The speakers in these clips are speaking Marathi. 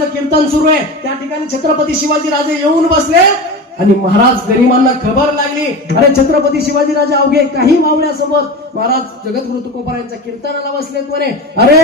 महाराजांचं कीर्तन सुरू आहे. त्या ठिकाणी छत्रपती शिवाजी राजे येऊन बसले आणि महाराज गरिबांना खबर लागली, अरे छत्रपती शिवाजी राजे अवघे काही मावळ्यासोबत महाराज जगद्गुरु तुकोबारायांच्या कीर्तनाला बसलेत म्हणे. अरे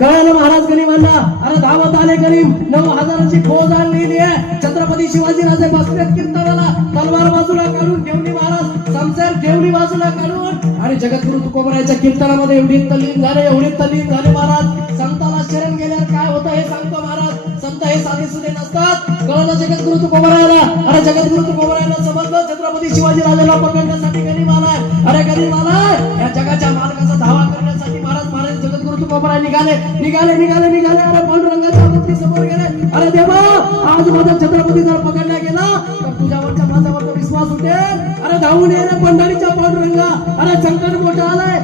कळालं महाराज गरिबांना, अरे धावत आले गरीब, 9,000ची फौज आणलेली आहे. छत्रपती शिवाजी राजे बसलेत कीर्तनाला, तलवार बाजूला काढून ठेवली महाराज, समसेर ठेवली बाजूला काढून, आणि जगद्गुरु तुकोबारायांच्या कीर्तनामध्ये एवढी तल्लीन झाले महाराज. संताला शरण गेल्यावर काय होतं हे सांगतो महाराज. संत हे साधे सुधे नसतात. कळलं जगद्गुरु तुकोबारायाला, अरे जगद्गुरु तुकोबारायाला समजलं छत्रपती शिवाजी राजाला पकडण्यासाठी गरीब आलाय. अरे गरीब आलाय, या जगाच्या मालकाचा धावा करण्यासाठी महाराज जगद्गुरु तुकोबाराय निघाले. अरे पांडुरंगाच्या मूर्ती समोर गेले. अरे देवा, आज माझा छत्रपती जर पकडला गेला तर तुझ्यावरच्या माझ्यावरचा विश्वास उठेल. अरे धावून ये रे पंढरीच्या पांडुरंगा, अरे संकट मोठं आलंय,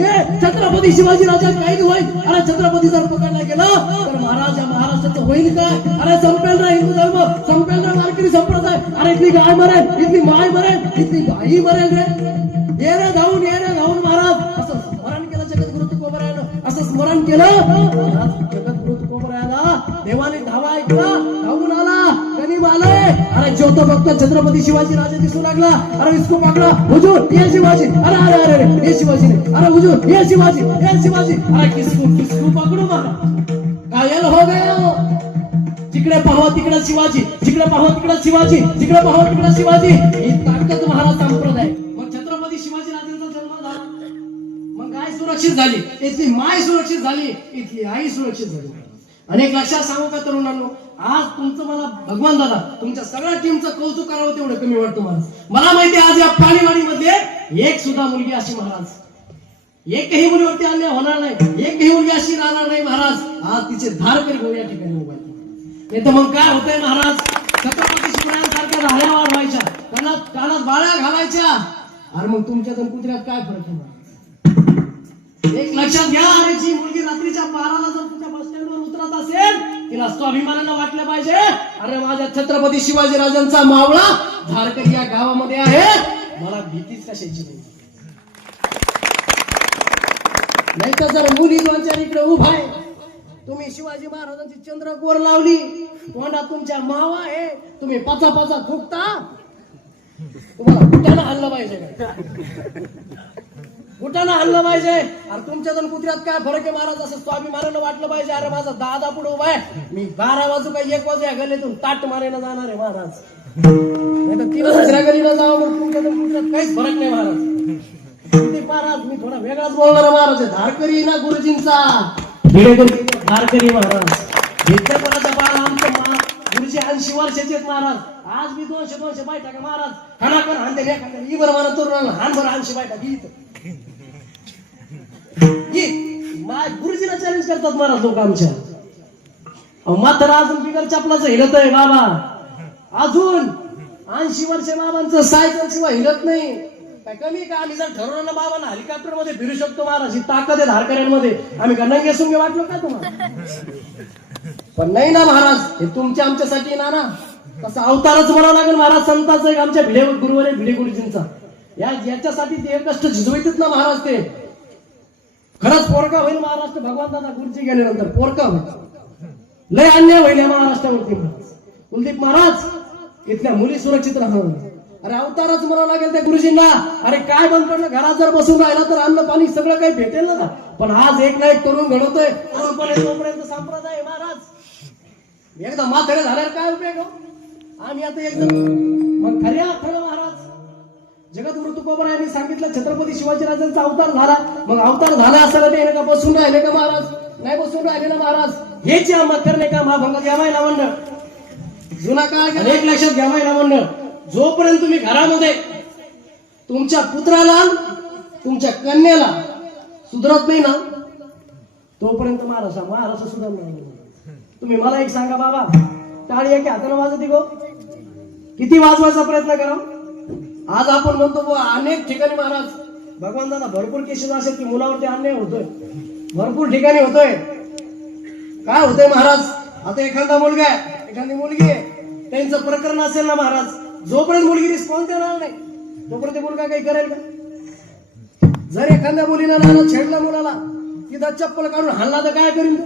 ये छत्रपती शिवाजी राजा काही होईल. अरे छत्रपती जर पकडला गेला तर महाराज या महाराष्ट्राचं होईल काय? अरे संपेल ना हिंदू धर्म, संपेल ना वारकरी संप्रदाय. अरे इथली गाय मरेल, इथली माय मरेल, इथली गाई मरेल रे. ये रे धावून महाराज. असं स्मरण केलं जगद्गुरु तुकोबारायानं, असं स्मरण केलं जगद्गुरु तुकोबारायाला. देवाने धावा ऐकला, धावून आला, गरीब आलाय. अरे ज्योत भक्त छत्रपती शिवाजी राजे दिसू लागला. अरे इसको पकडा, हुजूर ये शिवाजी. अरे ये शिवाजी नाही, अरे हुजूर ये शिवाजी. अरे किसको पकडू मला, घायल हो गया. जिकडे पाहावं तिकडे शिवाजी, जिकडे पाहावं तिकडे शिवाजी, जिकडे पाहावं तिकडे शिवाजी. ही ताकद महाराज संप्रदाय. मग छत्रपती शिवाजी राजांचा जन्म झाला, मग गाय सुरक्षित झाली, इथली माय सुरक्षित झाली, इथली आई सुरक्षित झाली. अनेक लक्षात सांगू का तरुणांनो, आज तुमचं मला भगवान दादा तुमच्या सगळ्या टीमचं कौतुक करावं तेवढं कमी वाटतं महाराज. मला माहिती आज या पाणीवाडी मध्ये एक सुद्धा मुलगी अशी महाराज, एकही मुलीवरती अन्याय होणार नाही, एकही मुलगी अशी राहणार नाही महाराज. आज तिचे धारकरी भाऊ या ठिकाणी उभा आहे. नाही तर मग काय होतंय महाराज, छत्रपती शिवरायांसारख्या राहण्या वाढवायच्या, कानात बाळ्या घालायच्या. अरे मग तुमच्यात आणि कुत्र्यात काय फरक आहे महाराज? एक लक्षात घ्या, अरे जी मुलगी रात्रीच्या 12ला जर तुझ्या बस स्टँडवर उतरत असेल, तिला स्वाभिमानानं वाटलं पाहिजे, अरे माझ्या छत्रपती शिवाजी राजांचा मावळा धारकरी या गावामध्ये आहे, मला भीतीच कशाची नाही. नाही तर जर मुली दोनच्या इकडे उभा आहे, तुम्ही शिवाजी महाराजांची चंद्रकोर लावली, तोंडात तुमच्या मावा आहे, तुम्ही पाचा थुकता, तुम्हाला कुठ्यानं हल्लं पाहिजे, कुठ्यानं हल्लं पाहिजे. अरे तुमच्या जण कुत्र्यात काय फरक आहे महाराज, असं स्वाभिमानानं वाटलं पाहिजे. अरे माझा दादा पुढे उभा आहे, मी 12 वाजू का 1 वाजू या गल्लीतून ताट मारायला जाणार आहे महाराज. नाही तर 3 दुसऱ्या गल्लीला जावं, मग तुमच्या जण कुत्र्यात काहीच फरक नाही महाराज. महाराज मी थोडा वेगळाच बोलणार महाराज. धारकरी ना गुरुजींचा धारकरी महाराज. इथल्या कोणाचा बाळ आमचं गुरुजी 80 वर्षाचे महाराज. आज मी 200 बायटा का महाराज, हाणाकर हानते एखाद्या इबर मारा तरुणाला हान बरं 80 बायटा गीत गुरुजीला चॅलेंज करतात महाराज लोक आमच्या. मात्र अजून बिगर चपलाचं हिलत आहे बाबा, अजून 80 वर्ष बाबांचं सायकल शिवाय हिलत नाही. काय कमी का? आम्ही जर ठरवलं ना बाबांना हेलिकॉप्टर मध्ये फिरू शकतो महाराज, ही ताकद आहे धारकऱ्यांमध्ये. आम्ही का नंगे सुंगे वाटलो का तुम्हाला? पण नाही ना महाराज, हे तुमच्या आमच्यासाठी ना तसं अवतारच म्हणावं लागेल महाराज. संतांचं एक आमच्या भिडे गुरुवर आहे, भिडे गुरुजींचा. याच्यासाठी ते कष्ट झिजवितात ना महाराज. ते खरंच पोरका होईल महाराष्ट्र. भगवान दादा गुरुजी गेल्यानंतर पोरका होईल, लय अन्याय होईल या महाराष्ट्रावरती. कुलदीप महाराज इथल्या मुली सुरक्षित राहणार. अरे अवतारच म्हणावं लागेल त्या गुरुजींना. अरे काय बनकडनं घरात जर बसून राहिला तर अन्न पाणी सगळं काही भेटेल ना. पण आज एक ना एक करून घडवतोय तोपर्यंत संप्रदाय महाराज. एकदा म्हातारे झाल्यावर काय उपयोग हो? आम्ही आता एकदम मग खऱ्या अर्थानं महाराज जगद्गुरु तुकोबारायांनी सांगितलं छत्रपती शिवाजी राजांचा अवतार झाला. मग अवतार झाला असं ते का बसून राहिले का महाराज? नाही बसून राहिले ना महाराज. हेच अंमत करणे का महाभंग घ्या महिला मंडळ, जुना काळ एक लक्षात घ्या महिला मंडळ. जोपर्यंत तुम्ही घरामध्ये तुमच्या पुत्राला तुमच्या कन्याला सुधरत नाही ना, तोपर्यंत महाराष्ट्र सुधारणार नाही. तुम्ही मला एक सांगा बाबा, टाळी एका हाताने वाजवते गो, किती वाजवायचा प्रयत्न करा. आज आपण म्हणतो अनेक ठिकाणी महाराज भगवान दादा भरपूर केसेस असेल की मुलावरती अन्याय होतोय, भरपूर ठिकाणी होतोय. काय होतंय महाराज, आता एखादा मुलगा आहे एखादी मुलगी आहे, त्यांचं प्रकरण असेल ना महाराज, जोपर्यंत मुलगी रिस्पॉन्स देणार नाही तोपर्यंत मुलगा काही करेल का? जर एखाद्या मुलीला छेडलं मुलाला, तिथं चप्पल काढून हाणला तर काय करीन?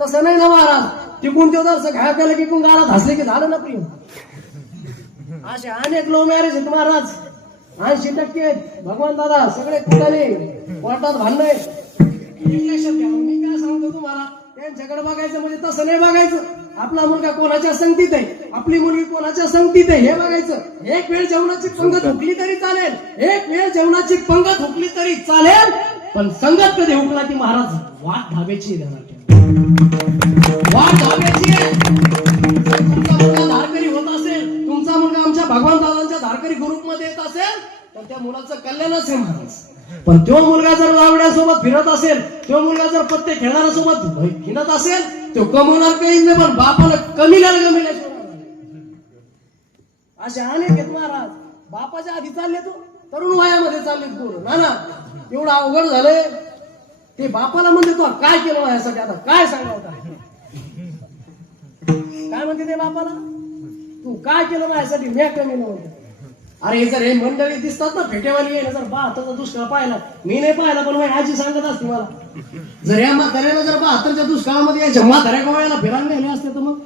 तसं नाही ना महाराज. टिकून तेवढं असं घाय केलं की कोण गाळात हसले की झालं ना प्रिय. असे अनेक लव्ह मॅरेज आहेत महाराज. 80% आहेत. भगवान दादा सगळे कुठाले कोर्टात भांडणे. लक्षात घ्या. मी काय सांगतो तुम्हाला, त्यांच्याकडे बघायचं म्हणजे तसं नाही बघायचं. आपला मुलगा कोणाच्या संगतीत आहे, आपली मुलगी कोणाच्या संगतीत आहे हे बघायचं. एक वेळ जेवणाची पंगत हुकली तरी चालेल, एक वेळ जेवणाची पंगत हुकली तरी चालेल, पण संगत कधी हुकला ती महाराज वाट धाब्याची वाट धाब्याची. तुमचा मुलगा धारकरी होत असेल, तुमचा मुलगा आमच्या भगवान दादांच्या धारकरी ग्रुपमध्ये येत असेल, तर त्या मुलाचं कल्याणच आहे महाराज. पण तो मुलगा जर लावण्यासोबत फिरत असेल, तो मुलगा जर पत्ते खेळणाऱ्यासोबत फिरत असेल, तो कमवणार काही नाही, पण बापाला कमीला असे अनेक आहेत महाराज. बापाच्या आधी चालले तो तरुण वयामध्ये चालले पोरं. ना ना एवढं अवघड झालंय. ते बापाला म्हणते तो काय केलं यासाठी, आता काय सांगा होता, काय म्हणते ते बापाला, तू काय केलं माझ्यासाठी, मी कमी नव्हतं. अरे जर हे मंडळी दिसतात ना फेटेवाली आहे, जर 72चा दुष्काळ पाहिला, मी नाही पाहिला पण माझी आजी सांगत असते मला, जर या म्हाताऱ्याला जर 72च्या दुष्काळामध्ये याच्या म्हाताऱ्या गोव्याला फिरायला नेले असते तर मग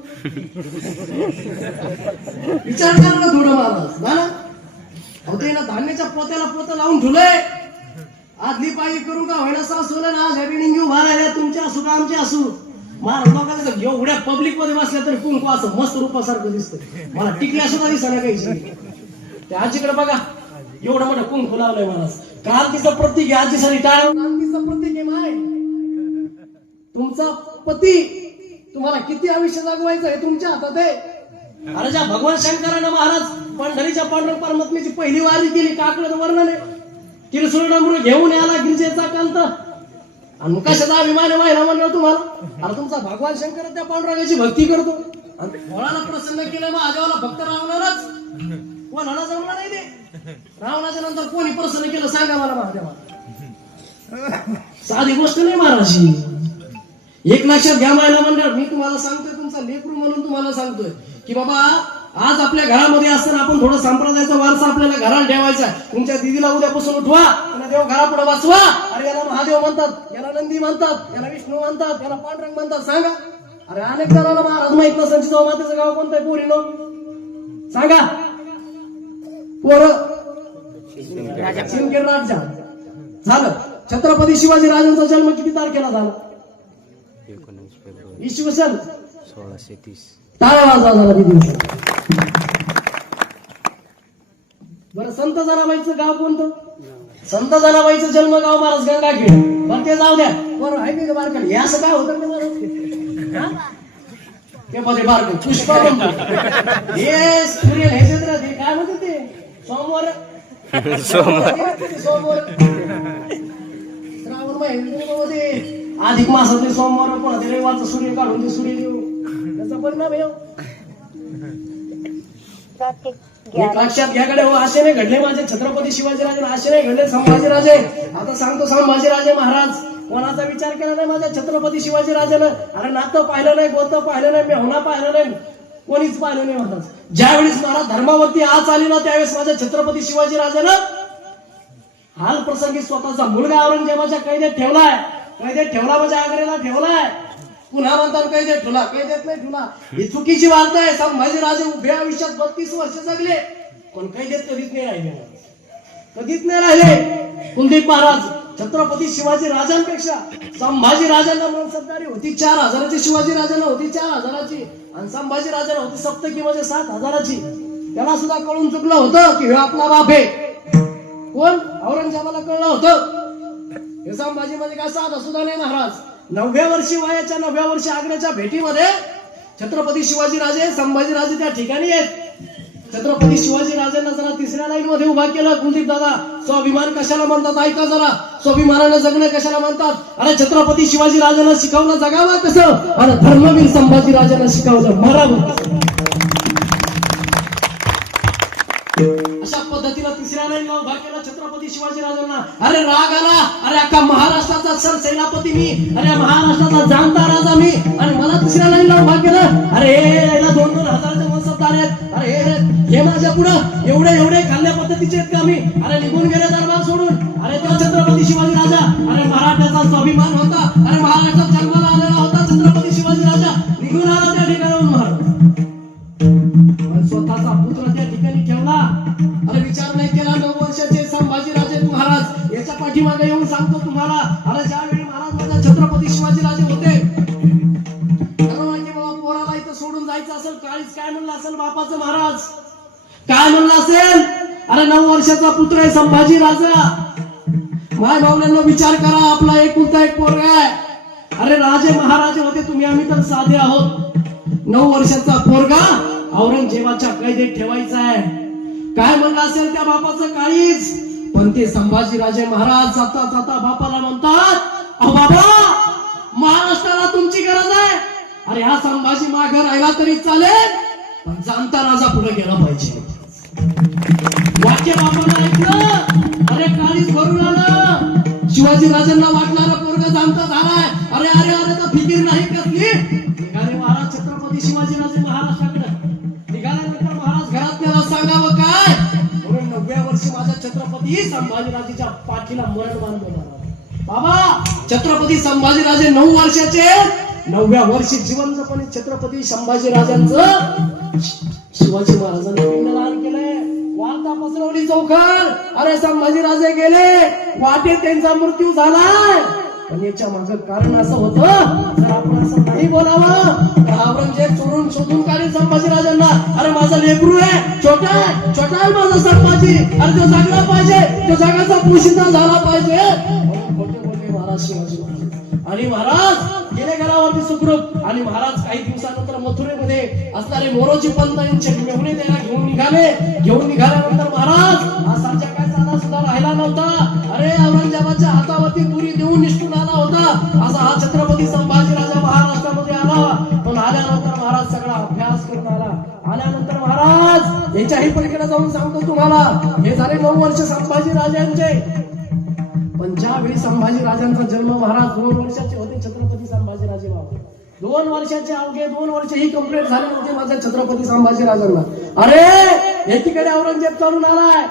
विचार करा ना थोडं महाराज. ना अहो ते ना धान्याच्या पोत्याला पोतं लावून ठेवलंय. आदली पाळी करू का होईना सासूला ना आज बिल्डिंग उभा राहिल्या, तुमची असू का आमची असू. महाराज लोकांना जर एवढ्या पब्लिक मध्ये बसल्या तरी कुंकू असं मस्त रूपासारखं दिसतं. मला टिकल्या सुद्धा दिसना काही. त्या आजीकडे बघा एवढं मोठं कुंकू लावलंय महाराज. क्रांतीचं प्रतीक आहे आजीसाठी. टाळ्या. क्रांतीचं प्रतीक आहे माय. तुमचा पती तुम्हाला किती आयुष्य जगवायचं हे तुमच्या हातात आहे. अरे ज्या भगवान शंकरानं महाराज पंढरीच्या पांडुरंग परमात्म्याची पहिली वारी केली, काकडं वर्णन आहे, किरसुरडामुळे घेऊन याला गिरजेचा कांत, आणि कशाचा अभिमान आहे माहिला म्हणलं तुम्हाला. अरे तुमचा भगवान शंकर त्या पांडुरंगाची भक्ती करतो, आणि फळाला प्रसन्न केलं महादेवाला भक्त रावणारच. कोणाला जमलं नाही ते. रावणाच्या नंतर कोणी प्रसन्न केलं सांगा मला महादेवाला. साधी गोष्ट नाही महाराज. एक लक्षात घ्या महिला मंडळ, मी तुम्हाला सांगतोय, तुमचा लेकरू म्हणून तुम्हाला सांगतोय की बाबा आज आपल्या घरामध्ये असताना आपण थोडं संप्रदायाचा वारसा आपल्याला घरात ठेवायचा. तुमच्या दिदीला उद्यापासून उठवा, त्यांना देव घरापुढे बसवा. अरे याला महादेव म्हणतात, याला नंदी म्हणतात, याला विष्णू म्हणतात, याला पांडुरंग म्हणतात, सांगा. अरे अनेक जणांना महाराज माहित नसेल जिजाऊ मातेचं गाव कोणतं आहे पोरीनो, सांगा. सिंदखेड राजा झालं. छत्रपती शिवाजी राजांचा जन्म किती तारखेला झाला? 19 फेब्रुवारी इसवी सन 1630. टाळा वाजवा झाला ते दिवस. बरं संत जनाबाईचं गाव कोणतं? संत जनाबाईचं जन्मगाव महाराज गंगाखेड. बरं ते जाऊ द्या. बरं आहे का बारकाली हे असं काय होतं ते महाराज? ते मध्ये बारक पुष्पा हे सूर्य ह्याच्यात राहते, काय म्हणते ते सोमवार सोमवार श्रावण महिन्यामध्ये अधिक मासातले सोमवार कोणाचे रविवारचा सूर्य काढून ते सूर्य देऊ, त्याचा परिणाम आहे. लक्षात घ्या कडे. हो असे नाही घडले माझे छत्रपती शिवाजीराजे, असे नाही घडले संभाजीराजे. आता सांगतो संभाजीराजे महाराज कोणाचा विचार केला नाही माझ्या छत्रपती शिवाजीराजेनं. अरे नातं पाहिलं नाही, गोतं पाहिलं नाही, मेहुणा पाहिलं नाही, कोणीच पाहिलं नाही महाराज. ज्यावेळेस महाराज धर्मावरती आज आली ना त्यावेळेस माझ्या छत्रपती शिवाजीराजेनं हाल प्रसंगी स्वतःचा मुलगा औरंगजेबाच्या कैदेत ठेवलाय. कैदेत ठेवला म्हणजे आग्र्याला ठेवलाय. पुन्हा म्हणतात कैदेत ठेवला, कैदेत नाही ठेवला. ही चुकीची वार्ता आहे. संभाजीराजे उभ्या आयुष्यात 32 वर्ष जगले, पण कैदेत कधीच नाही राहिले, कधीच नाही राहिले. कुलदीप महाराज छत्रपती शिवाजी राजांपेक्षा संभाजी राजांना मनसबदारी होती 4000ची, शिवाजी राजांना होती 4000ची, आणि संभाजी राजांना होती सप्तकी म्हणजे 7000ची. त्याला सुद्धा कळून चुकलं होतं की हे आपला बाप आहे. कोण? औरंगजेबाला कळलं होतं हे संभाजी म्हणजे काय साधा सुद्धा नाही महाराज. 9व्या वर्षी वयाच्या 9व्या वर्षी आग्र्याच्या भेटीमध्ये छत्रपती शिवाजीराजे संभाजीराजे त्या ठिकाणी आहेत. छत्रपती शिवाजीराजांना जरा तिसऱ्या लाईन मध्ये उभा केलं. कुलदीप दादा स्वाभिमान कशाला म्हणतात ऐका जरा. स्वाभिमानानं जगणं कशाला म्हणतात? अरे छत्रपती शिवाजीराजांना शिकवलं जगावं कसं, आणि धर्मवीर संभाजीराजांना शिकवलं मरावं. अशा पद्धतीनं तिसऱ्या लाईनला उभा केला छत्रपती शिवाजीराजांना. अरे राग आला. अरे अख्खा महाराष्ट्राचा सरसेनापती मी, अरे महाराष्ट्राचा जाणता राजा मी, आणि मला तिसऱ्या लाईनला उभा केलं. अरे याला 2-2 हजाराचे मनसबदार आहेत. अरे हे माझ्या पुढं एवढे खाल्ल्या पद्धतीचे आहेत का मी? अरे निघून गेले दरबार सोडून. अरे तो छत्रपती शिवाजी राजा, अरे मराठ्याचा स्वाभिमान होता, अरे महाराष्ट्रात जन्माला आलेला होता छत्रपती शिवाजी निघून आला त्या ठिकाणाहून महाराज. पण स्वतःचा पुत्र त्या ठिकाणी ठेवला. अरे विचार नाही केला. 9 वर्षाचे संभाजीराजे महाराज याच्या पाठीमागे येऊन सांगतो तुम्हाला. अरे ज्यावेळी महाराज माझ्या छत्रपती शिवाजीराजे होते, ठरवलं की बाबा पोराला इथं सोडून जायचं असेल. काळीच काय म्हणलं असेल बापाचं महाराज, काय म्हणलं असेल. अरे 9 वर्षाचा पुत्र आहे संभाजी राजा. माय भावनांना विचार करा, आपला एकुलता एक पोरगा आहे. अरे राजे महाराजे होते तुम्ही, आम्ही तर साधे आहोत. 9 वर्षाचा पोरगा औरंगजेबाच्या कैदेत ठेवायचा आहे. काय म्हणलं असेल त्या बापाचं काळीज. पण ते संभाजीराजे महाराज जाता जाता बापाला म्हणतात, अहो बाबा, महाराष्ट्राला तुमची गरज आहे. अरे हा संभाजी मागे राहिला तरी चालेल, पण जाणता राजा पुढे गेला पाहिजे. वाक्य बापानं ऐकलं. अरे काळीज भरून आलं. शिवाजी राजांना वाटणारा पोरगा जाणता झालाय. अरे अरे अरे तर फिकीर नाही कसली. निघाले महाराज छत्रपती शिवाजीराजे महाराष्ट्राकडे. निघाल्यानंतर महाराज घरात त्याला सांगावं काय, म्हणून 9व्या वर्षी माझ्या छत्रपती संभाजीराजेच्या पाठीला मरणबाण बोलणार. बाबा छत्रपती संभाजीराजे 9 वर्षाचे, 9व्या वर्षी जिवंतपणे छत्रपती संभाजीराजांचं शिवाजी महाराजांनी पिंडदान केलंय. वार्ता पसरवली चौकार. अरे संभाजीराजे गेले, वाटेत त्यांचा मृत्यू झालाय. पण याच्या मागं कारण असं होतं, जर आपण असं नाही बोलावं तर औरंगजेब चोरून शोधून काढेल संभाजीराजांना. अरे माझा लेकरू आहे, छोटा आहे माझा संभाजी. अरे तो जगला पाहिजे, तो जगाचा पोशिंदा झाला पाहिजे. खोटे बोलले महाराज शिवाजी महाराज. आणि महाराज गेले घरावरती सुखरूप. आणि महाराज काही दिवसानंतर मथुरेमध्ये असणारे मोरोजी पंत यांचे मेहुणे त्याला घेऊन निघाले. घेऊन निघाल्यानंतर महाराज हा साचा काय साधा सुद्धा राहिला नव्हता. अरे औरंगजेबाच्या हातावरती तुरी देऊन निष्ठून आला होता. असा हा छत्रपती संभाजीराजा महाराष्ट्रामध्ये आला. पण आल्यानंतर महाराज सगळा अभ्यास करून आला. आल्यानंतर महाराज याच्याही पलीकडे जाऊन सांगतो तुम्हाला, हे झाले 9 वर्ष संभाजीराजांचे. पण ज्यावेळी संभाजीराजांचा जन्म महाराज 2 वर्षाचे होते छत्रपती संभाजीराजे बाबा. 2 वर्षाचे अवघे 2 वर्ष ही कंप्लीट झाले नव्हते माझ्या छत्रपती संभाजीराजांना. अरे एकीकडे औरंगजेब चालून आलाय,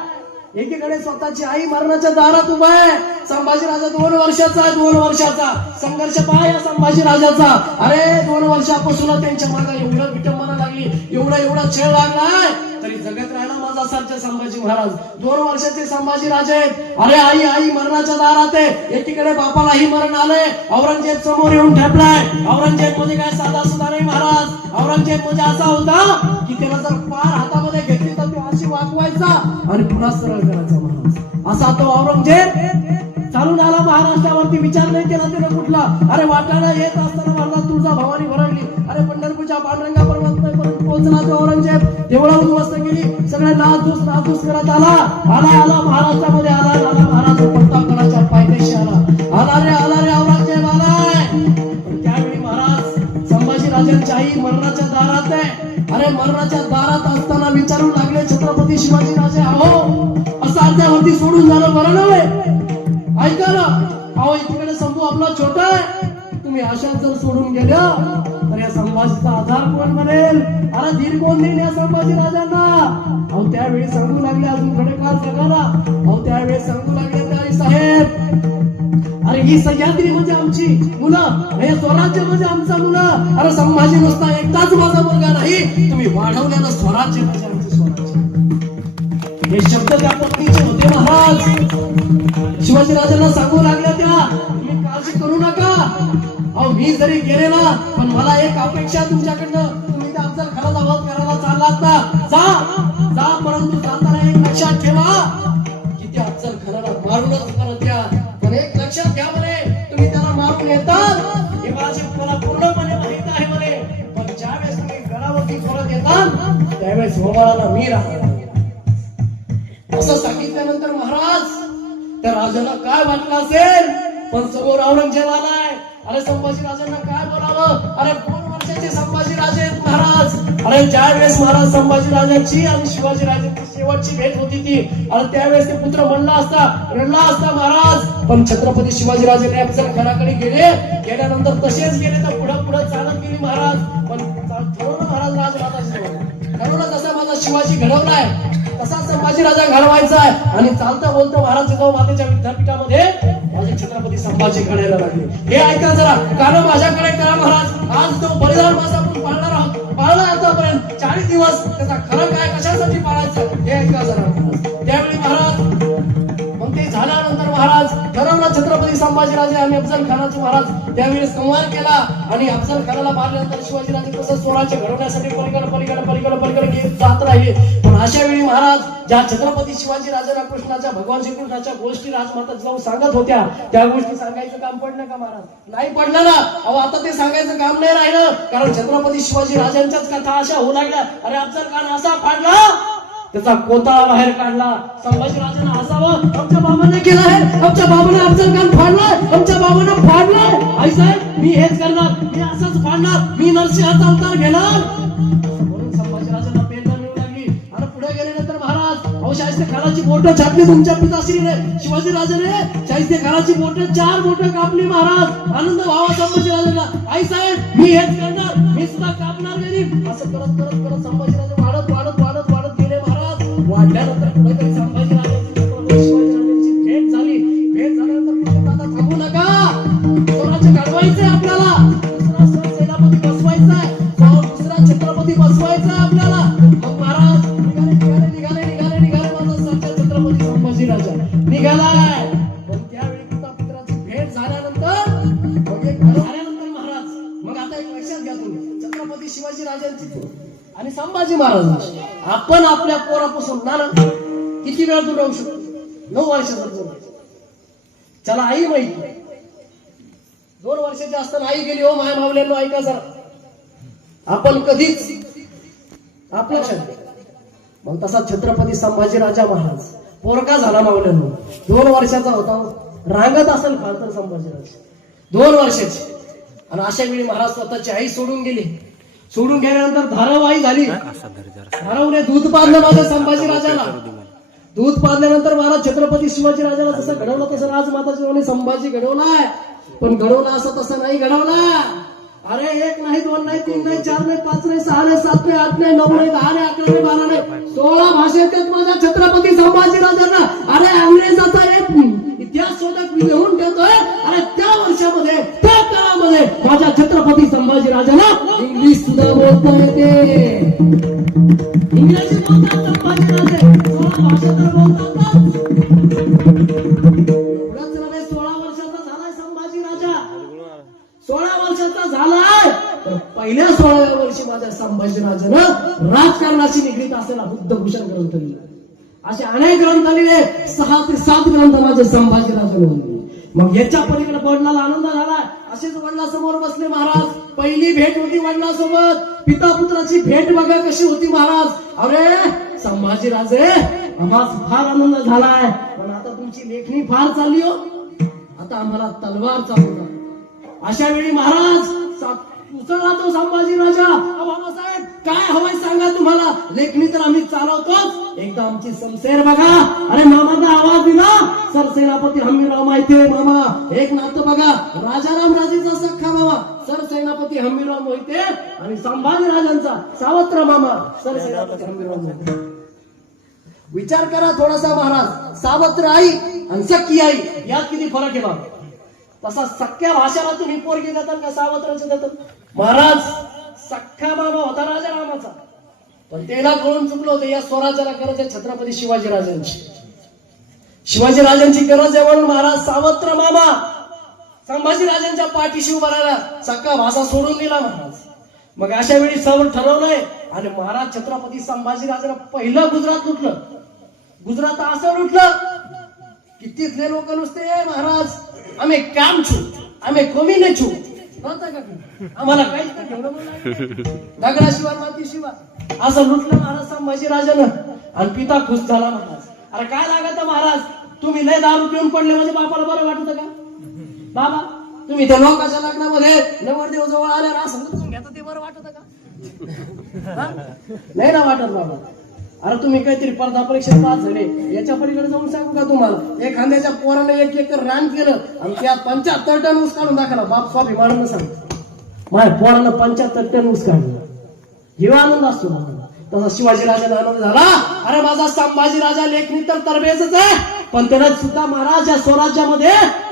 एकीकडे स्वतःची आई मरणाच्या दारात उभा आहे. संभाजीराजा 2 वर्षाचा, 2 वर्षाचा संघर्ष पहा या संभाजीराजाचा. अरे 2 वर्षापासून त्यांच्या मागे एवढं विटंबना लागली, एवढा छळ लागलाय, तरी जगत राहिला माझा सारखे संभाजी महाराज. 2 वर्षाचे संभाजीराजे आहेत. अरे आई मरणाच्या दारात आहे. एकीकडे बापालाही मरण आलंय. औरंगजेब समोर येऊन ठेपलाय. औरंगजेब म्हणजे काय साधा सुद्धा नाही महाराज. औरंगजेब म्हणजे असा होता की त्याला जर पार हातामध्ये घेतली तर तो अशी वाकवायचा आणि पुन्हा सरळ करायचा महाराज. असा तो औरंगजेब चालून आला महाराष्ट्रावरती. विचार नाही केला त्याने कुठला. अरे वाटाणा येत असताना महाराज तुळजा भवानी भरडली. अरे पंढरपूरच्या पांडुरंगा पर्वतापर्यंत पोहोचला तो औरंगजेब. देवळा उद्ध्वस्त केली. सगळे नाचधूस करत आला महाराष्ट्रामध्ये आला महाराज प्रतापगडाच्या पायथ्याशी आला रे औरंगजेब आलाय. पण त्यावेळी महाराज संभाजीराजांची आई मरणाच्या दारात आहे. अरे मरणाच्या दारात असताना विचारू लागले छत्रपती शिवाजीराजे, अहो असं अर्ध्यावरती सोडून जाणं बरं नव्हे. ऐका ना, अहो एकीकडे शंभू आपला छोटा आहे. तुम्ही अशाच जर सोडून गेल्या तर या संभाजीचा आधार कोण बनेल. अरे धीर कोण देईल या संभाजीराजांना. अहो त्यावेळी सांगू लागले, अजून थोडे काळ जगाला. अहो त्यावेळी सांगू लागले तरी साहेब, अरे ही सह्याद्री म्हणजे आमची मुलं, हे स्वराज्य म्हणजे आमचा मुलं. अरे संभाजी नुसता एकटाच माझा मुलगा नाही, तुम्ही वाढवलेलं स्वराज्य म्हणजे आमचे स्वराज्य. हे शब्द त्या पत्नीचे होते महाराज. शिवाजीराजांना सांगू लागल्या त्या, तुम्ही काळजी करू नका. अहो मी जरी गेले ना, पण मला एक अपेक्षा तुमच्याकडनं, तुम्ही त्या अफजल खानाचा वध करायला चाललात ना, जा परंतु जाताना एक लक्षात ठेवा की त्या अफजल खानाला मारूनच परत या. पण एक लक्षात घ्या म्हणे, तुम्ही त्याला मारून येतात हे मला पूर्णपणे माहित आहे म्हणे. पण ज्यावेळेस तुम्ही गडावरती परत येतात त्यावेळेस होमाळाला मी राहणार. असं सांगितल्यानंतर महाराज त्या राजाला काय वाटलं असेल. पण समोर औरंगजेब आलाय. अरे संभाजीराजांना काय बोलावं. अरे 2 वर्षाचे संभाजीराजे महाराज. अरे ज्यावेळेस महाराज संभाजीराजांची आणि शिवाजीराजांची शेवटची भेट होती ती, अरे त्यावेळेस ते पुत्र म्हणला असता, रडला असता महाराज. पण छत्रपती शिवाजीराजे अफजल खानाकडे गेल्यानंतर तसेच गेले तर पुढे चालत गेली महाराज. पण ठरवलं महाराज राजमाताजी, ठरवलं जसा माझा शिवाजी घडवलाय तसा संभाजीराजा घडवायचा आहे. आणि चालता बोलता महाराज जिजाऊ मातेच्या विद्यापीठामध्ये माझे छत्रपती संभाजी घडायला लागले. हे ऐका जरा, कारण माझ्याकडे करा महाराज. आज तो बलिदान मास आपण पाळणार आहोत, पाळला आतापर्यंत 40 दिवस. त्याचा खरं काय, कशासाठी पाळायचं हे ऐका जरा महाराज. त्यावेळी महाराज मग ते झाल्यानंतर महाराज ठरवलं छत्रपती संभाजीराजे आणि अफजल खानाचे महाराज त्यावेळी संवाद केला. आणि अफजल खानाला मारल्यानंतर शिवाजीराजे तसं स्वराज्य घडवण्यासाठी पलीकडे घेत जात राहिले. पण अशा वेळी महाराज ज्या छत्रपती शिवाजी राजांना कृष्णाच्या भगवान श्रीकृष्णाच्या गोष्टी राजमाता जिजाऊ सांगत होत्या, त्या गोष्टी सांगायचं काम पडलं का महाराज? नाही पडलं ना. अहो आता ते सांगायचं काम नाही राहिलं, कारण छत्रपती शिवाजी राजांच्याच कथा अशा होऊ लागल्या. अरे अफजल खान असा फाडला, त्याचा कोताळा बाहेर काढला. संभाजीराजांना हसावं, आमच्या बाबांना केलं आहे, आमच्या बाबांना अफजल खान फाडलाय, आमच्या बाबांना फाडलाय. आई साहेब मी हेच करणार, मी असंच फाडणार, मी नरसिंहाचा अवतार घेणार. म्हणून संभाजीराजांना प्रेरणा मिळू लागली. आणि पुढे गेल्यानंतर महाराज अहो शाहिस्ते खानाची बोटं छाटली तुमच्या पिताश्रीने. शिवाजीराजाने शाहिस्ते खानाची बोटं 4 बोटं कापली महाराज. आनंद व्हावा संभाजीराजांना. आई साहेब मी हेच करणार, मी सुद्धा कापणार गरीब. असं करत करत करत संभाजीराजे वाढत वाढत वाढत वाढत गेले महाराज. वाढल्यानंतर कुठेतरी संभाजीराजांची शिवाजीराजांची भेट झाली. भेट झाल्यानंतर आता थांबू नका, स्वराज्य घडवायचंय आपल्याला, दुसरा सेनापती बसवायचा आहे, दुसरा छत्रपती बसवायचा आहे आपल्याला. मग महाराज निघाले माझा साक्षात छत्रपती संभाजीराजा निघालाय. पण त्यावेळी पिता पुत्राची भेट झाल्यानंतर मग एक झाल्यानंतर महाराज मग आता एक लक्षात घ्या तुम्ही, छत्रपती शिवाजी राजांची आणि संभाजी महाराजांची आपण आपल्या पोरापासून नाना किती वेळ दूर राहू शकतो? 9 वर्षाचा दूर. चला आई माहिती 2 वर्षाची असताना आई गेली. हो माया मावल्यांनो ऐका जरा, आपण कधीच आपल्या मग तसा छत्रपती संभाजी राजा महाराज पोरका झाला मावल्यांनो. 2 वर्षाचा होता, रांगत असेल फार तर संभाजीराज 2 वर्षाची. आणि अशा वेळी महाराज स्वतःची आई सोडून गेली. सोडून गेल्यानंतर धारावाही झाली. धारावने दूध पाजलं माझ्या संभाजीराजाला. दूध पाजल्यानंतर महाराज छत्रपती शिवाजी राजाला जसं घडवलं तसं राजमाताजी संभाजी घडवलाय. पण घडवला असं तसं नाही घडवला. अरे 1 नाही 2 नाही 3 नाही 4 नाही 5 नाही 6 नाही 7 नाही 8 नाही 9 नाही 10 नाही 11 नाही 12 नाही 16 भाषेत माझ्या छत्रपती संभाजी राजांना. अरे अंग्रेजाचा एक इतिहास शोधक लिहून ठेवतोय. अरे त्या वर्षामध्ये त्या काळामध्ये माझ्या छत्रपती संभाजी राजाला इंग्लिश सुद्धा बोलता येते, इंग्रजी बोलतात संभाजी राजे, 16 भाषा तर बोलतात. एवढाच नव्हे, 16 वर्षाचा झालाय संभाजी राजा, 16 वर्षाचा झालाय. तर पहिल्या 16व्या वर्षी माझ्या संभाजी राजानं राजकारणाशी निगडीत असलेला बुद्धभूषण ग्रंथ लिहिला. असे अनेक ग्रंथ लिहिले, 6 ते 7 ग्रंथ माझे संभाजी राजाने लिहिले. मग याच्या पलीकडे वडिलाला आनंद झाला. असेच वडिलांसमोर बसले महाराज. पहिली भेट होती वडिलांसोबत, पिता पुत्राची भेट बघा कशी होती महाराज. अरे संभाजी राजे आम्हाला फार आनंद झालाय, पण आता तुमची लेखणी फार चालली हो, आता आम्हाला तलवार चालू. अशा वेळी महाराज उचलला तो संभाजी राजा. बाबासाहेब काय हवंय सांगा तुम्हाला, लेखणी तर आम्ही चालवतोच, एकदा आमची समशेर बघा. अरे मामाचा आवाज दिला, सरसेनापती हंबीरराव मोहिते मामा. एक नातं बघा, राजाराम राजेचा सख्खा मामा सरसेनापती हंबीरराव मोहिते आणि संभाजी राजांचा सावत्र मामा सरसेनापती हंबीरराव मोहिते. विचार करा थोडासा महाराज, सावत्र आई आणि सख्खी आई यात किती फरक आहे बाबा. तसा सख्या भाषाला तुम्ही पोरगी देतात का सावत्राचे देतात? महाराज सख्खा मामा होता राजा रामाचा, पण त्याला कळून चुकलं होतं या स्वराज्याला गरज आहे छत्रपती शिवाजी राजांची. शिवाजी राजांची गरज आहे म्हणून महाराज सावत्र मामा संभाजी राजांच्या पाठीशी उभा राहिला, सख्खा भाषा सोडून दिला महाराज. मग अशा वेळी सर्व ठरवलंय आणि महाराज छत्रपती संभाजी राजांना पहिलं गुजरात लुटलं. गुजरात असं लुटलं की तिथले लोक नुसते महाराज आम्ही काम छू, आम्ही कमी नाही छू, आम्हाला काहीच नाही ठेवलं, दगडाशिवाय मातीशिवाय असं लुटलं महाराज संभाजी राजानं. आणि पिता खुश झाला महाराज. अरे काय लागत महाराज, तुम्ही लय दारू पिऊन पडले म्हणजे बापाला बरं वाटत का? बाबा तुम्ही त्या लोकांच्या लग्नामध्ये नवरदेव जवळ आल्यावर असं समजून घेता ते बरं वाटत का? नाही ना वाटत बाबा. अरे तुम्ही काहीतरी स्पर्धा परीक्षेत पास झाले, याच्या पलीकडे जाऊन सांगू का तुम्हाला, एखाद्याच्या पोराने 1 एकर रान केलं आणि त्यात 75 टन ऊस काढून दाखवला, बाप स्वाभिमानानं सांगतो माझ्या पोरानं 75 टन ऊस काढला, जेव्हा आनंद असतो मला. तसा शिवाजी राजाला आनंद झाला. अरे माझा संभाजी राजा लेखणी तर तरबेजच आहे, पण त्याला सुद्धा महाराज या स्वराज्यामध्ये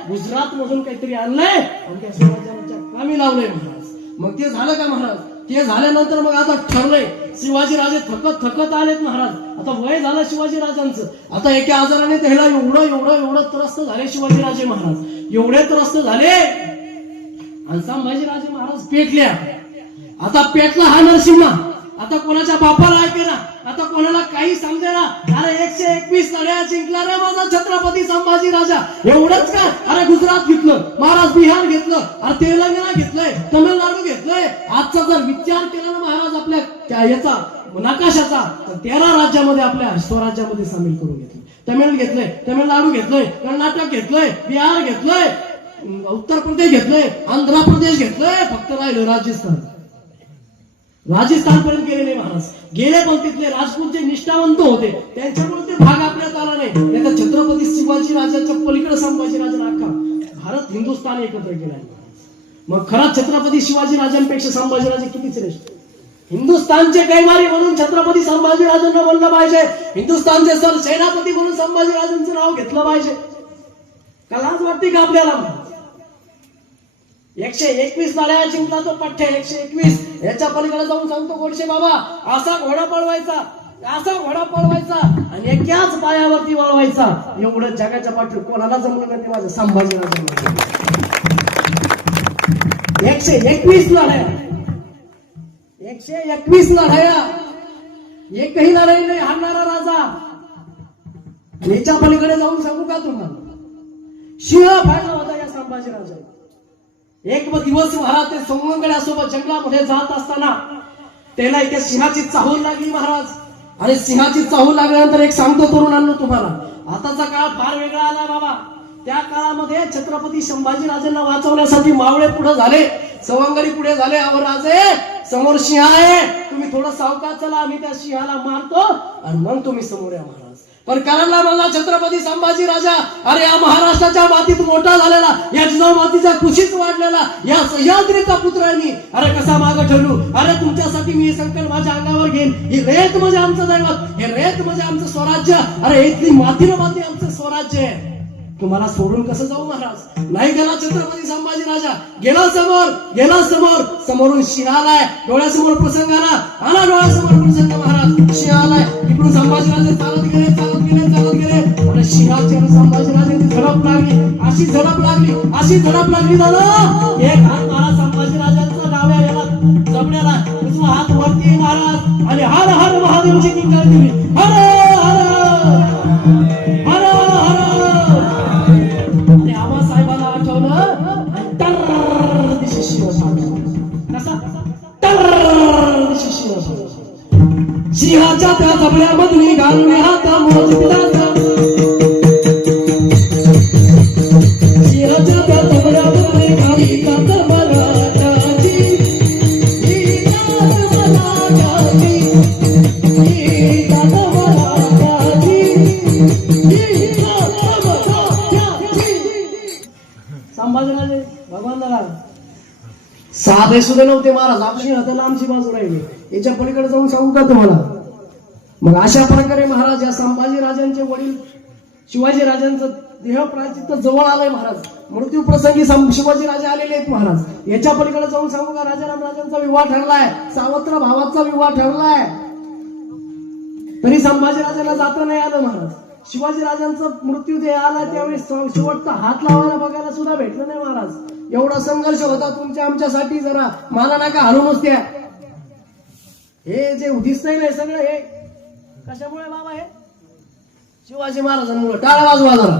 गुजरात मधून काहीतरी आणलंय आणि त्या स्वराज्याच्या कामी लावलंय महाराज. मग ते झालं का महाराज? ते झाल्यानंतर मग आता ठरलंय शिवाजीराजे थकत आलेत महाराज. आता वय झालं शिवाजीराजांचं. आता एका आजाराने त्याला एवढं त्रस्त झाले शिवाजीराजे महाराज, एवढे त्रस्त झाले आणि संभाजीराजे महाराज पेटल्या. आता पेटला हा नरसिंहा. आता कोणाच्या बापाला ऐकेना, आता कोणाला काही समजेना. अरे 121 लढ्या जिंकला रे माझा छत्रपती संभाजी राजा. एवढंच का? अरे गुजरात घेतलं महाराज, बिहार घेतलं, अरे तेलंगणा घेतलंय, तमिळनाडू घेतलंय. आजचा जर विचार केला ना महाराज आपल्या याचा नकाशाचा, तर 13 राज्यामध्ये आपल्या स्वराज्यामध्ये सामील करून घेतलं. तमिळ घेतलंय, तमिळनाडू घेतलंय, कर्नाटक घेतलंय, बिहार घेतलंय, उत्तर प्रदेश घेतलंय, आंध्र प्रदेश घेतलंय. फक्त राहिलं राजस्थान पर्यंत गेलेले महाराज गेले. पण तिथले राजपूत जे निष्ठावंत होते त्यांच्यामुळे ते भाग आपल्यात आला नाही. त्याचा छत्रपती शिवाजी राजाच्या पलीकडे संभाजी राजाने अख्खा भारत हिंदुस्थान एकत्र केलाय. मग खरा छत्रपती शिवाजी राजांपेक्षा संभाजीराजे किती श्रेष्ठ. हिंदुस्थानचे कैवारी म्हणून छत्रपती संभाजी राजांना म्हणलं पाहिजे. हिंदुस्थानचे सर सेनापती म्हणून संभाजी राजांचं नाव घेतलं पाहिजे. का लाज वाटते का आपल्याला? 121 लढ्या जिंकला तो पठ्ठ्या. 121 याच्या पलीकडे जाऊन सांगतो गोडशे बाबा, असा घोडा पळवायचा आणि एकाच पायावरती वळवायचा. एवढं जगाच्या पाठीवर कोणाला जमलं नाही ते माझ्या संभाजीराजांना. 121 लढ्या, 121 लढाया, एकही लढाई नाही हारणारा राजा. याच्या पलीकडे जाऊन सांगू का तुम्हाला, सिंह फाडला होता या संभाजीराजाने. एक दिवस महाराज ते सोमंगड्यासोबत जंगलामध्ये जात असताना त्याला एका सिंहाची चाहूल लागली महाराज. आणि सिंहाची चाहूल लागल्यानंतर एक सांगतो तरुणांनो तुम्हाला, आताचा काळ फार वेगळा आला बाबा. त्या काळामध्ये छत्रपती संभाजीराजांना वाचवण्यासाठी मावळे पुढे झाले, सवंगडी पुढे झाले. अहो राजे, समोर सिंह आहे, तुम्ही थोडं सावकाश चला, आम्ही त्या सिंहाला मारतो आणि मग तुम्ही समोर या महाराज. पण कराडला मला छत्रपती संभाजी राजा, अरे या महाराष्ट्राच्या मातीत मोठा झालेला, या जिजाऊ कुशीत वाढलेला या सह्याद्रीचा पुत्र आहे मी. अरे कसा मागं ठेवू? अरे तुमच्यासाठी मी हे संकट माझ्या अंगावर घेईन. ही रेत म्हणजे आमचं दैवत, हे रेत म्हणजे आमचं स्वराज्य. अरे इथली माती आमचं स्वराज्य आहे. तुम्हाला सोडून कसं जाऊ महाराज? नाही गेला छत्रपती संभाजी राजा. गेला समोर, समोरून सिंह आलाय, डोळ्यासमोर प्रसंग आला डोळ्यासमोर प्रसंग महाराज. सिंह आलाय, इकडून संभाजीराजे चालत गेले. आणि सिंहाची आणि संभाजीराजांची झडप लागली झालं. एक हात महाराज संभाजीराजांचा डाव्या याला जबड्याला, दुसरा हात वरती महाराज आणि हर हर महादेवची किंकार दिली. हर हर हर हर. आणि आबासाहेबांना आठवलं, तर दिशी सिंहाच्या त्या जबड्यामधून घालून हात मोज पिलाचा. सिंहाच्या त्या जबड्यामधून घाली कात मराठाची, ही कात मराठाची, ही कात मराठाची, ही कात मराठाची. संभाजीराजे भगवान साधे सुद्धा नव्हते महाराज. आपली हाताला आमची बाजू राहिली. याच्या पलीकडे जाऊन सांगू का तुम्हाला? मग अशा प्रकारे महाराज या संभाजीराजांचे वडील शिवाजीराजांचं देह प्राचित्य जवळ आलंय महाराज. मृत्यू प्रसंगी शिवाजीराजे आलेले आहेत महाराज. याच्या पलीकडे जाऊन सांगू का, राजाराम राजांचा विवाह ठरलाय, सावत्र भावाचा विवाह ठरलाय. तरी संभाजीराजांना जाता नाही आलं महाराज. शिवाजीराजांचा मृत्यू देह आला त्यावेळी शेवटचा हात लावायला बघायला सुद्धा भेटलं नाही महाराज. एवढा संघर्ष होता तुमच्या आमच्यासाठी. जरा मला नका हलवूनच द्या. हे जे दिसतंय नाही सगळं, हे कशामुळे बाबा? हे शिवाजी महाराजांमुळे. टाळा वाजवा जरा.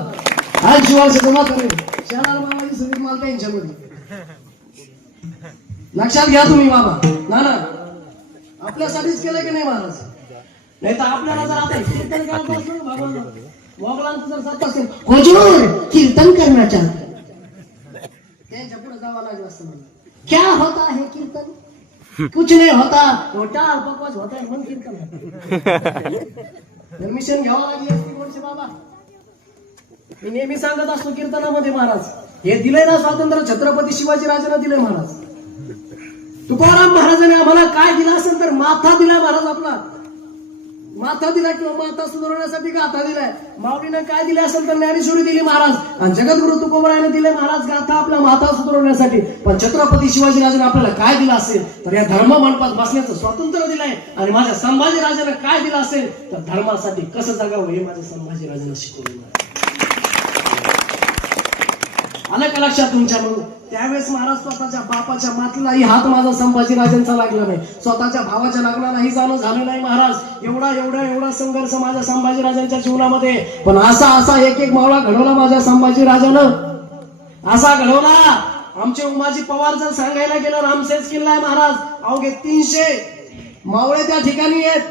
आज शिवाजी जमा करेल शेणार बाबाची सगळी माल त्यांच्यामध्ये. लक्षात घ्या तुम्ही बाबा. ना आपल्यासाठीच केलं की नाही महाराज? नाही तर आपल्याला जर आता कीर्तन करायचं असेल भगवान मोगलांचं जर सत्ता असेल, हुजूर कीर्तन करना चाहते, त्यांच्या पुढे जावं लागलं असतं. क्या होता है कीर्तन? कुछ नहीं होता, टाळ बकवास होता है म्हणून कीर्तन. परमिशन घ्यावं लागली असती गोडसे बाबा. मी नेहमी सांगत असतो कीर्तनामध्ये महाराज, हे दिलंय ना स्वातंत्र्य छत्रपती शिवाजी राजांना दिलंय महाराज. तुकाराम महाराजांनी आम्हाला काय दिलं असेल तर माथा दिला महाराज आपला. माथा दिला किंवा माथा सुधारण्यासाठी गाथा दिलाय. माऊलीनं काय दिले असेल तर ज्ञानेश्वरी दिली महाराज, आणि जगद्गुरु तुकोबरायाने दिले महाराज गाथा आपला माथा सुधारण्यासाठी. पण छत्रपती शिवाजीराजांनी आपल्याला काय दिलं असेल तर या धर्म मंडपात बसण्याचं स्वातंत्र्य दिलंय. आणि माझ्या संभाजीराजांना काय दिलं असेल तर धर्मासाठी कसं जगावं हे माझ्या संभाजीराजांना शिकवलं. आलं का लक्षात तुमच्या? म्हणून त्यावेळेस महाराज स्वतःच्या बापाच्या मातलाही हात माझा संभाजीराजांचा लागला नाही, स्वतःच्या भावाच्या लग्नालाही जाणं झालं नाही महाराज. एवढा संघर्ष माझ्या संभाजीराजांच्या जीवनामध्ये. पण असा एक मावळा घडवला माझ्या संभाजीराजानं, असा घडवला. आमचे उमाजी पवार जर सांगायला गेलं रामसेज किल्ला आहे महाराज, अवघे 300 मावळे त्या ठिकाणी आहेत,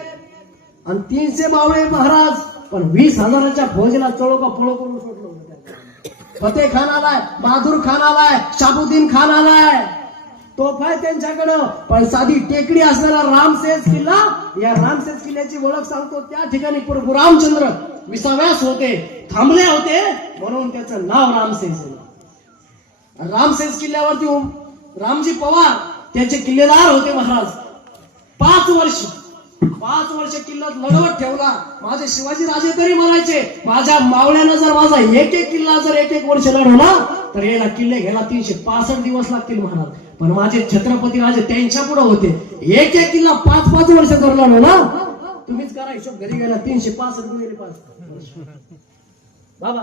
आणि 300 मावळे महाराज, पण 20,000च्या फौजेला चळोका पळो करून सोडलं होतं. फतेह खान आलाय, बहादूर खान आलाय, शाबुद्दीन खान आलाय, तोफ आहे त्यांच्याकडं. पण साधी टेकडी असणारा रामसेज किल्ला, या रामसेज किल्ल्याची ओळख सांगतो. त्या ठिकाणी प्रभू रामचंद्र 20व्यास होते, थांबले होते, म्हणून त्याचं नाव रामसेज. रामसेज किल्ल्यावरती रामजी पवार त्याचे किल्लेदार होते महाराज. 5 वर्ष किल्ल्यात लढवत ठेवला. माझे शिवाजी राजे तरी म्हणायचे माझ्या मावळ्यानं जर माझा एक किल्ला जर 1 वर्ष लढवला तर याला किल्ले घ्यायला 365 दिवस लागतील महाराज. पण माझे छत्रपती राजे त्यांच्या पुढे होते, एक किल्ला 5 वर्ष जर लढवला, तुम्हीच करा हिशोब, घरी गेला 365 गुणिले 5 बाबा.